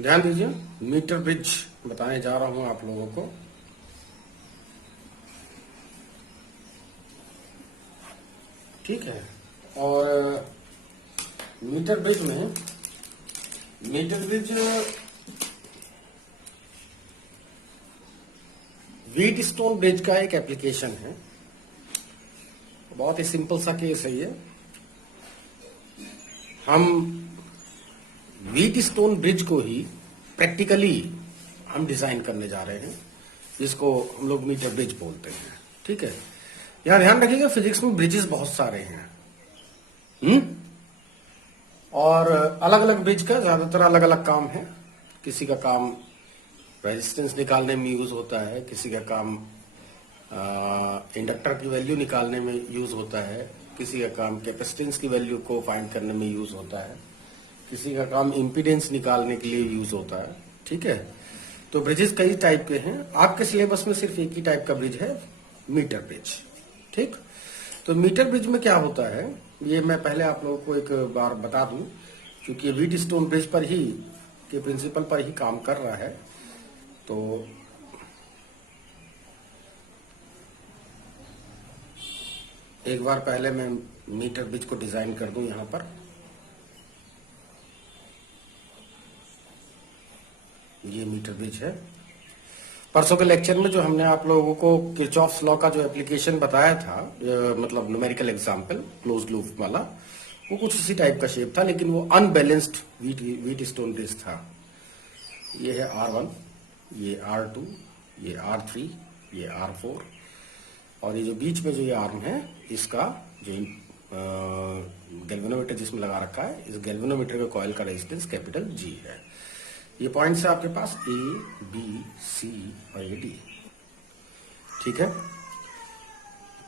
ध्यान दीजिए, metre bridge बताने जा रहा हूं आप लोगों को। ठीक है। और metre bridge wheatstone bridge का एक एप्लीकेशन है। बहुत ही सिंपल सा केस है ये। हम व्हीट स्टोन ब्रिज को ही प्रैक्टिकली हम डिजाइन करने जा रहे हैं, जिसको हम लोग मीटर ब्रिज बोलते हैं। ठीक है। यहां ध्यान रखिएगा, फिजिक्स में ब्रिजेस बहुत सारे हैं। और अलग अलग ब्रिज का ज्यादातर अलग अलग काम है। किसी का काम रेजिस्टेंस निकालने में यूज होता है, किसी का काम इंडक्टर की वैल्यू निकालने में यूज होता है, किसी का काम कैपेसिटेंस की वैल्यू को फाइंड करने में यूज होता है, किसी का काम इंपीडेंस निकालने के लिए यूज होता है। ठीक है। तो ब्रिजेस कई टाइप के हैं। आपके सिलेबस में सिर्फ एक ही टाइप का ब्रिज है, मीटर ब्रिज। ठीक। तो मीटर ब्रिज में क्या होता है, ये मैं पहले आप लोगों को एक बार बता दूं, क्योंकि ये व्हीट स्टोन ब्रिज पर ही के प्रिंसिपल पर ही काम कर रहा है। तो एक बार पहले मैं मीटर ब्रिज को डिजाइन कर दूं यहां पर। ये मीटर ब्रिज है। परसों के लेक्चर में जो हमने आप लोगों को किरचॉफ्स लॉ का जो एप्लीकेशन बताया था, मतलब न्यूमेरिकल एग्जांपल क्लोज्ड लूप वाला, वो कुछ इसी टाइप का शेप था, लेकिन वो अनबैलेंस्ड व्हीट स्टोन ब्रिज था। ये है R1, ये R2, ये R3, ये R4, और ये जो बीच में जो ये आर्म है, इसका जो गैल्वेनोमीटर जिसमें लगा रखा है, इस गैल्वेनोमीटर के कॉइल का रेजिस्टेंस कैपिटल G है। ये पॉइंट्स है आपके पास A, B, C और ये D। ठीक है।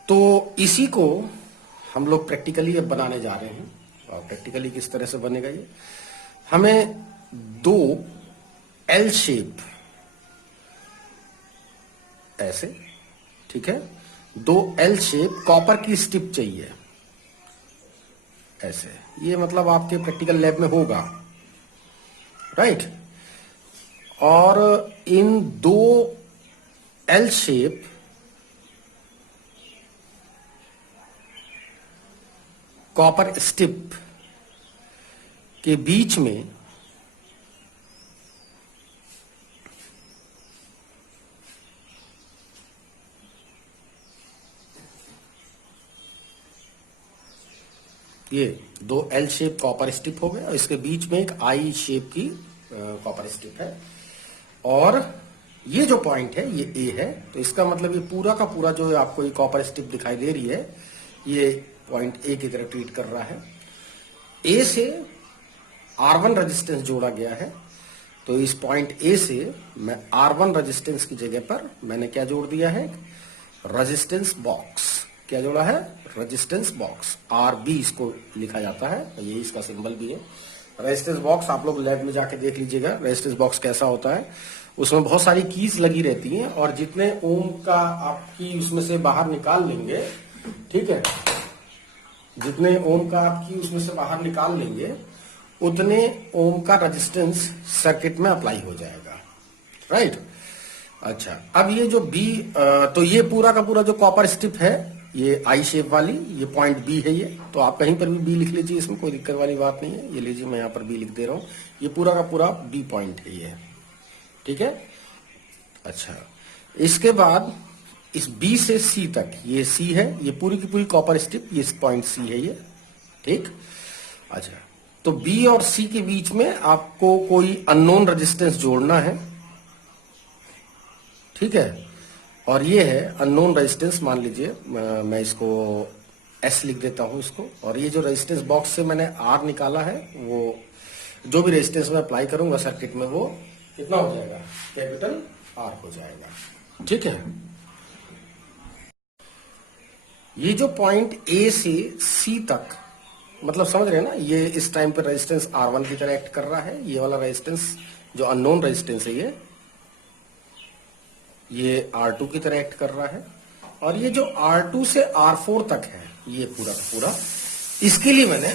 तो इसी को हम लोग प्रैक्टिकली अब बनाने जा रहे हैं। और प्रैक्टिकली किस तरह से बनेगा ये, हमें दो L शेप ऐसे, ठीक है, दो L शेप कॉपर की स्ट्रिप चाहिए ऐसे। ये मतलब आपके प्रैक्टिकल लैब में होगा, राइट। और इन दो L शेप कॉपर स्ट्रिप के बीच में ये दो L शेप कॉपर स्ट्रिप हो गए, और इसके बीच में एक I शेप की कॉपर स्ट्रिप है। और ये जो पॉइंट है ये A है। तो इसका मतलब ये पूरा का पूरा जो आपको ये कॉपर स्ट्रिप दिखाई दे रही है, ये पॉइंट A की तरह ट्रीट कर रहा है। A से R1 रेजिस्टेंस जोड़ा गया है। तो इस पॉइंट A से मैं R1 रेजिस्टेंस की जगह पर मैंने क्या जोड़ दिया है, रेजिस्टेंस बॉक्स। क्या जोड़ा है, रेजिस्टेंस बॉक्स। RB इसको लिखा जाता है, ये इसका सिंबल भी है। रेजिस्टेंस बॉक्स आप लोग लैब में जाके देख लीजिएगा रेजिस्टेंस बॉक्स कैसा होता है। उसमें बहुत सारी कीज लगी रहती हैं, और जितने ओम का आप की उसमें से बाहर निकाल लेंगे, ठीक है, जितने ओम का आप की उसमें से बाहर निकाल लेंगे, उतने ओम का रेजिस्टेंस सर्किट में अप्लाई हो जाएगा, राइट। अच्छा, अब ये जो B, तो ये पूरा का पूरा जो कॉपर स्ट्रिप है, ये I शेप वाली, ये पॉइंट B है ये। तो आप कहीं पर भी B लिख लीजिए, इसमें कोई दिक्कत वाली बात नहीं है। ये लीजिए, मैं यहां पर B लिख दे रहा हूं। ये पूरा का पूरा B पॉइंट है ये, ठीक है। अच्छा, इसके बाद इस B से C तक, ये C है, ये पूरी की पूरी कॉपर स्ट्रिप, ये पॉइंट C है ये, ठीक। अच्छा, तो B और C के बीच में आपको कोई अननोन रेजिस्टेंस जोड़ना है, ठीक है। और ये है अननोन रेजिस्टेंस, मान लीजिए मैं इसको S लिख देता हूं इसको। और ये जो रेजिस्टेंस बॉक्स से मैंने R निकाला है, वो जो भी रेजिस्टेंस मैं अप्लाई करूंगा सर्किट में, वो कितना हो जाएगा, कैपिटल R हो जाएगा, ठीक है। ये जो पॉइंट A से C तक, मतलब समझ रहे हैं ना, ये इस टाइम पर रेजिस्टेंस R1 की तरह एक्ट कर रहा है। ये वाला रेजिस्टेंस जो अननोन रेजिस्टेंस है, ये R2 की तरह एक्ट कर रहा है। और ये जो R2 से R4 तक है, ये पूरा का पूरा, इसके लिए मैंने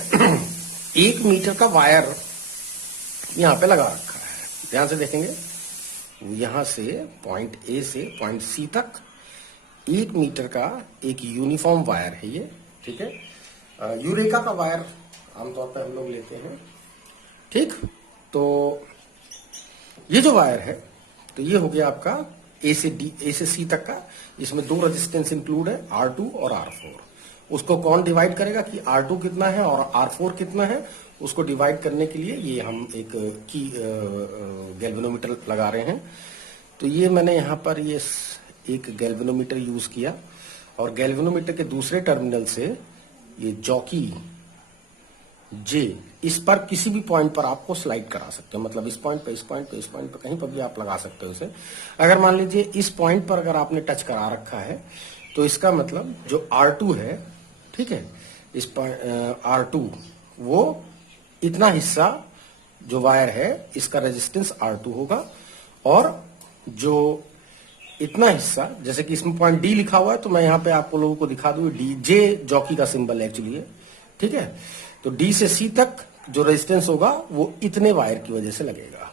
1 मीटर का वायर यहां पे लगा रखा है। ध्यान से देखेंगे, यहां से पॉइंट ए से पॉइंट सी तक 1 मीटर का एक यूनिफॉर्म वायर है ये, ठीक है। यूरेका का वायर आमतौर पर हम लोग लेते हैं, ठीक। तो ये जो वायर है, तो ये हो गया आपका ए से सी तक का। इसमें 2 रेजिस्टेंस इंक्लूड है, R2 और R4। उसको कौन डिवाइड करेगा कि R2 कितना है और R4 कितना है, उसको डिवाइड करने के लिए ये हम एक की गैल्वेनोमीटर लगा रहे हैं। तो ये मैंने यहां पर ये एक गैल्वेनोमीटर यूज किया, और गैल्वेनोमीटर के दूसरे टर्मिनल से ये जॉकी जे, इस पर किसी भी पॉइंट पर आपको स्लाइड करा सकते हो, मतलब इस पॉइंट पे, इस पॉइंट पे, इस पॉइंट पे, कहीं पर भी आप लगा सकते हो इसे। अगर मान लीजिए इस पॉइंट पर अगर आपने टच करा रखा है, तो इसका मतलब जो R2 है, ठीक है, इस R2 वो इतना हिस्सा जो वायर है इसका रेजिस्टेंस R2 होगा, और जो इतना हिस्सा, जैसे कि इसमें पॉइंट डी लिखा हुआ है, तो मैं यहां पे आपको लोगों को दिखा दूं, डी जे जॉकी का सिंबल एक्चुअली है, ठीक है। तो डी से सी तक जो रेजिस्टेंस होगा वो इतने वायर की वजह से लगेगा,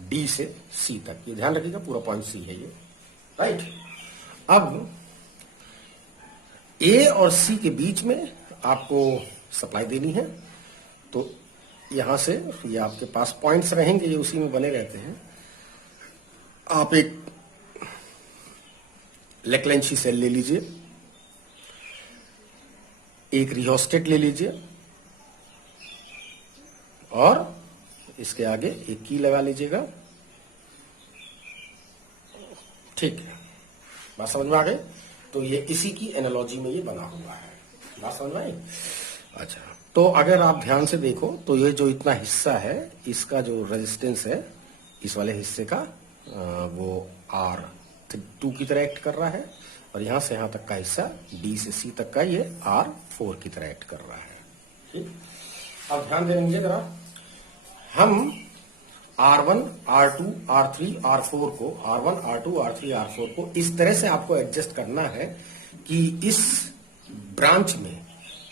डी से सी तक, ये ध्यान रखिएगा, पूरा पॉइंट सी है ये, राइट। अब ए और सी के बीच में आपको सप्लाई देनी है, तो यहां से ये आपके पास पॉइंट्स रहेंगे, ये उसी में बने रहते हैं। आप एक लेक्लेंची सेल ले लीजिए, एक रिहोस्टेट ले लीजिए, और इसके आगे एक की लगा लीजिएगा, ठीक है। बात समझ में आ गई? तो ये इसी की एनालॉजी में ये बना हुआ है, बात समझ में आई? अच्छा, तो अगर आप ध्यान से देखो तो ये जो इतना हिस्सा है, इसका जो रेजिस्टेंस है इस वाले हिस्से का, वो R2 की तरह एक्ट कर रहा है, और यहां से यहां तक का हिस्सा D से C तक का ये R4 की तरह एक्ट कर रहा है, ठीक। अब ध्यान देंगे जरा, हम R1, R2, R3, R4 को, R1, R2, R3, R4 को इस तरह से आपको एडजस्ट करना है कि इस ब्रांच में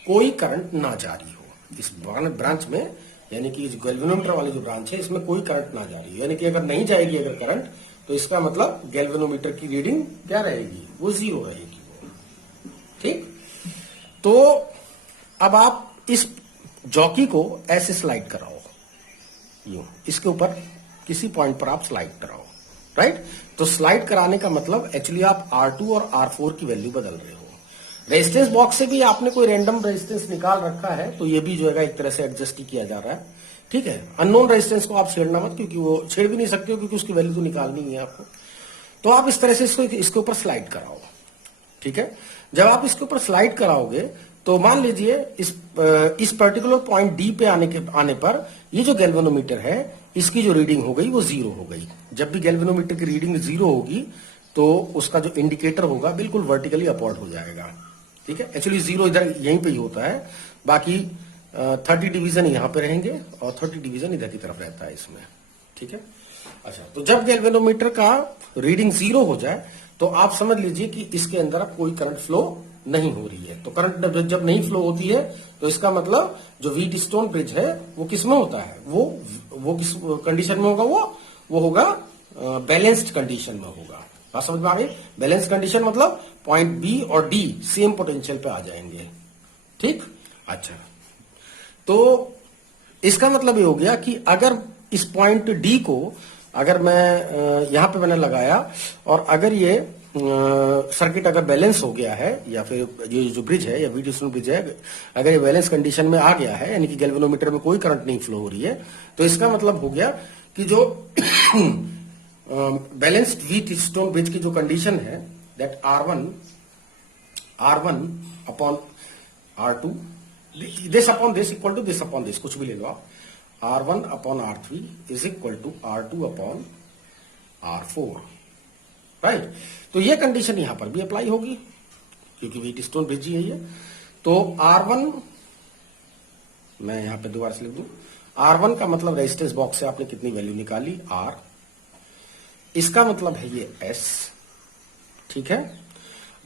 कोई करंट ना जारी हो, इस ब्रांच में, यानी कि इस गैल्वेनोमीटर वाली जो ब्रांच है इसमें कोई करंट ना जारी हो, यानी कि अगर नहीं जाएगी अगर करंट, तो इसका मतलब गैल्वेनोमीटर की रीडिंग क्या रहेगी, वो 0 रहेगी, ठीक। तो अब आप इस जॉकी को ऐसे स्लाइड कराओ, यूं इसके ऊपर किसी पॉइंट पर आप स्लाइड कराओ, राइट। तो स्लाइड कराने का मतलब एक्चुअली आप R2 और R4 की वैल्यू बदल रहे हो। रेजिस्टेंस बॉक्स से भी आपने कोई रैंडम रेजिस्टेंस निकाल रखा है, तो ये भी जो है एक तरह से एडजस्ट ही किया जा रहा है, ठीक है। अननोन रेजिस्टेंस को आप छेड़ना मत, क्योंकि वो छेड़ भी नहीं सकते हो, क्योंकि उसकी वैल्यू तो निकालनी है आपको। तो आप इस तरह से इसके ऊपर स्लाइड कराओ, ठीक है। जब आप इसके ऊपर स्लाइड कराओगे, तो मान लीजिए इस पर्टिकुलर पॉइंट डी पे आने पर ये जो गैल्वेनोमीटर है इसकी जो रीडिंग हो गई वो 0 हो गई। जब भी गैल्वेनोमीटर की रीडिंग 0 होगी, तो उसका जो इंडिकेटर होगा बिल्कुल वर्टिकली अपवर्ड हो जाएगा, ठीक है। एक्चुअली 0 इधर यहीं पे ही होता है, बाकी 30 डिवीजन यहां पे रहेंगे और 30 डिवीजन इधर की तरफ रहता है इसमें, ठीक है। अच्छा, तो जब गैल्वेनोमीटर का रीडिंग 0 हो जाए, तो आप समझ लीजिए कि इसके अंदर अब कोई करंट फ्लो नहीं हो रही है। तो करंट जब नहीं फ्लो होती है, तो इसका मतलब जो व्हीटस्टोन ब्रिज है वो किस में होता है, वो किस कंडीशन में होगा, वो होगा बैलेंस्ड कंडीशन में होगा। बात समझ में आ गई? बैलेंस कंडीशन मतलब पॉइंट बी और डी सेम पोटेंशियल पे आ जाएंगे, ठीक। अच्छा, तो इसका मतलब ये हो गया कि अगर इस पॉइंट डी को अगर मैं यहां पे मैंने लगाया, और अगर ये सर्किट अगर बैलेंस हो गया है, या फिर ये जो ब्रिज है या व्हीटस्टोन ब्रिज है, अगर ये बैलेंस कंडीशन में आ गया है, यानी कि गैल्वेनोमीटर में कोई करंट नहीं फ्लो हो रही है, तो इसका मतलब हो गया कि जो बैलेंस्ड व्हीटस्टोन ब्रिज की जो कंडीशन है, that R1 upon R2, this upon this equal to this upon this, कुछ भी ले लो आप, R1 upon R3 is equal to R2 upon R4, right. तो ये कंडीशन यहां पर भी अप्लाई होगी, क्योंकि व्हीटस्टोन ब्रिज ही है ये। तो R1 मैं यहां पे दोबारा से लिख दूं, R1 का मतलब रेजिस्टेंस बॉक्स से आपने कितनी वैल्यू निकाली, R, इसका मतलब है ये S, ठीक है।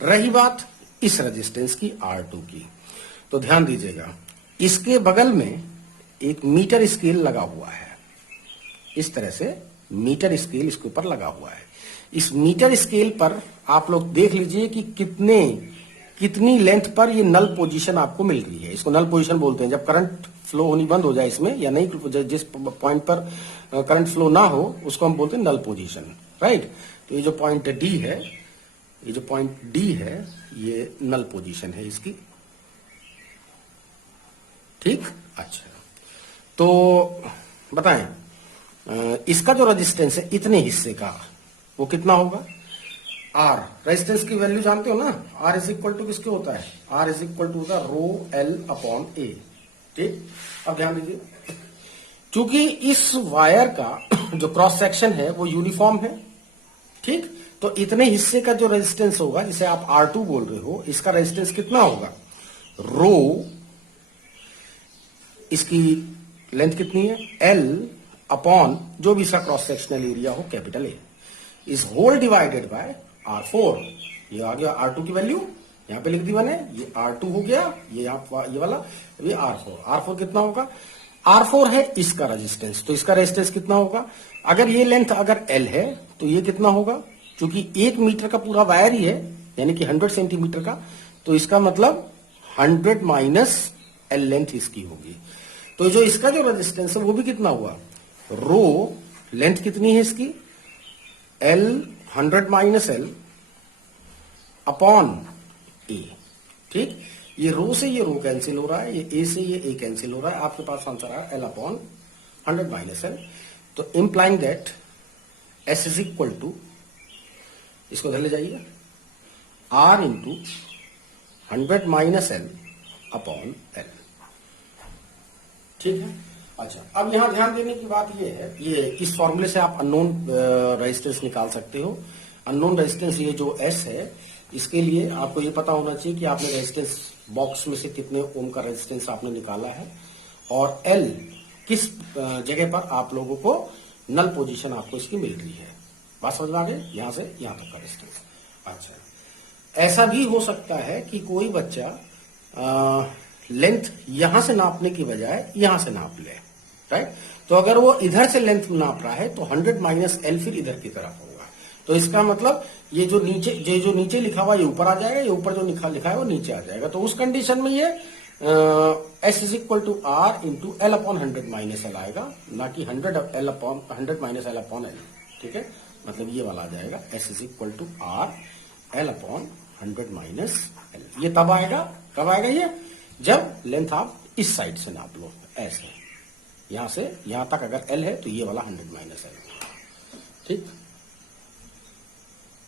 रही बात इस रेजिस्टेंस की R2 की, तो ध्यान दीजिएगा, इसके बगल में एक मीटर स्केल लगा हुआ है, इस तरह से मीटर स्केल इसके ऊपर लगा हुआ है। इस मीटर स्केल पर आप लोग देख लीजिए कि कितनी लेंथ पर ये नल पोजीशन आपको मिल रही है। इसको नल पोजीशन बोलते हैं। जब करंट फ्लो होनी बंद हो जाए इसमें, या नहीं, जिस पॉइंट पर करंट फ्लो ना हो उसको हम बोलते हैं नल पोजीशन, राइट। तो ये जो पॉइंट डी है, ये जो पॉइंट डी है, ये नल पोजीशन है इसकी, ठीक। अच्छा, तो बताएं इसका जो रेजिस्टेंस है इतने हिस्से का, वो कितना होगा? आर, रेजिस्टेंस की वैल्यू जानते हो ना, आर इज इक्वल टू किसके होता है? आर इज इक्वल टू होता है रो एल अपॉन ए, ठीक। अब ध्यान दीजिए, क्योंकि इस वायर का जो क्रॉस सेक्शन है वो यूनिफॉर्म है, ठीक। तो इतने हिस्से का जो रेजिस्टेंस होगा, जिसे आप R2 बोल रहे हो, इसका रेजिस्टेंस कितना होगा? रो, इसकी लेंथ कितनी है? L अपॉन जो भी इसका क्रॉस सेक्शनल एरिया हो, capital A, is whole divided by R4। ये आ गया R2 की वैल्यू, यहां पे लिख दी मैंने, ये R2 हो गया, ये वाला, ये R4 कितना होगा? R4 है इसका रेजिस्टेंस, तो इसका रेजिस्टेंस कितना होगा? अगर ये लेंथ अगर L है तो ये कितना होगा? क्योंकि 1 मीटर का पूरा वायर ही है, यानी कि 100 सेंटीमीटर का, तो इसका मतलब 100 माइनस L लेंथ इसकी होगी। तो जो इसका जो रेजिस्टेंस है वो भी कितना हुआ? रो, लेंथ कितनी है इसकी? L 100 minus L upon A, ठीक। ये रो से ये रो कैंसिल हो रहा है, ये A से ये A कैंसिल हो रहा है, आपके पास आंसर आया L अपॉन 100 माइनस L। तो implying that S is equal to, इसको धर ले जाइए, R into 100 minus L upon L, ठीक है। अच्छा, अब यहां ध्यान देने की बात यह है, ये इस फॉर्मूले से आप अननोन रेजिस्टेंस निकाल सकते हो। अननोन रेजिस्टेंस ये जो S है, इसके लिए आपको ये पता होना चाहिए कि आपने रेजिस्टेंस बॉक्स में से कितने ओम का रेजिस्टेंस आपने निकाला है, और L किस जगह पर आप लोगों को नल पोजीशन आपको इसकी मिल रही है। बात समझ में आ गई? यहां से यहां तक का रेजिस्टेंस। अच्छा, ऐसा भी हो सकता है कि कोई बच्चा लेंथ यहां से नापने की बजाय यहां से नाप ले, राइट। तो अगर वो इधर से लेंथ नाप रहा है तो 100 माइनस L फिर इधर की तरफ होगा। तो इसका मतलब ये जो नीचे लिखा हुआ ये ऊपर आ जाएगा, ये ऊपर जो लिखा है वो नीचे आ जाएगा। तो उस कंडीशन में ये S is equal to R into L upon 100 minus L आएगा, ना कि 100 माइनस L अपॉन L, ठीक है। मतलब ये वाला आ जाएगा S is equal to R L upon 100 minus L। ये तब आएगा, कब आएगा ये? जब लेंथ आप इस साइड से नाप लो, ऐसे यहां से यहां तक अगर L है तो ये वाला 100 माइनस L, ठीक।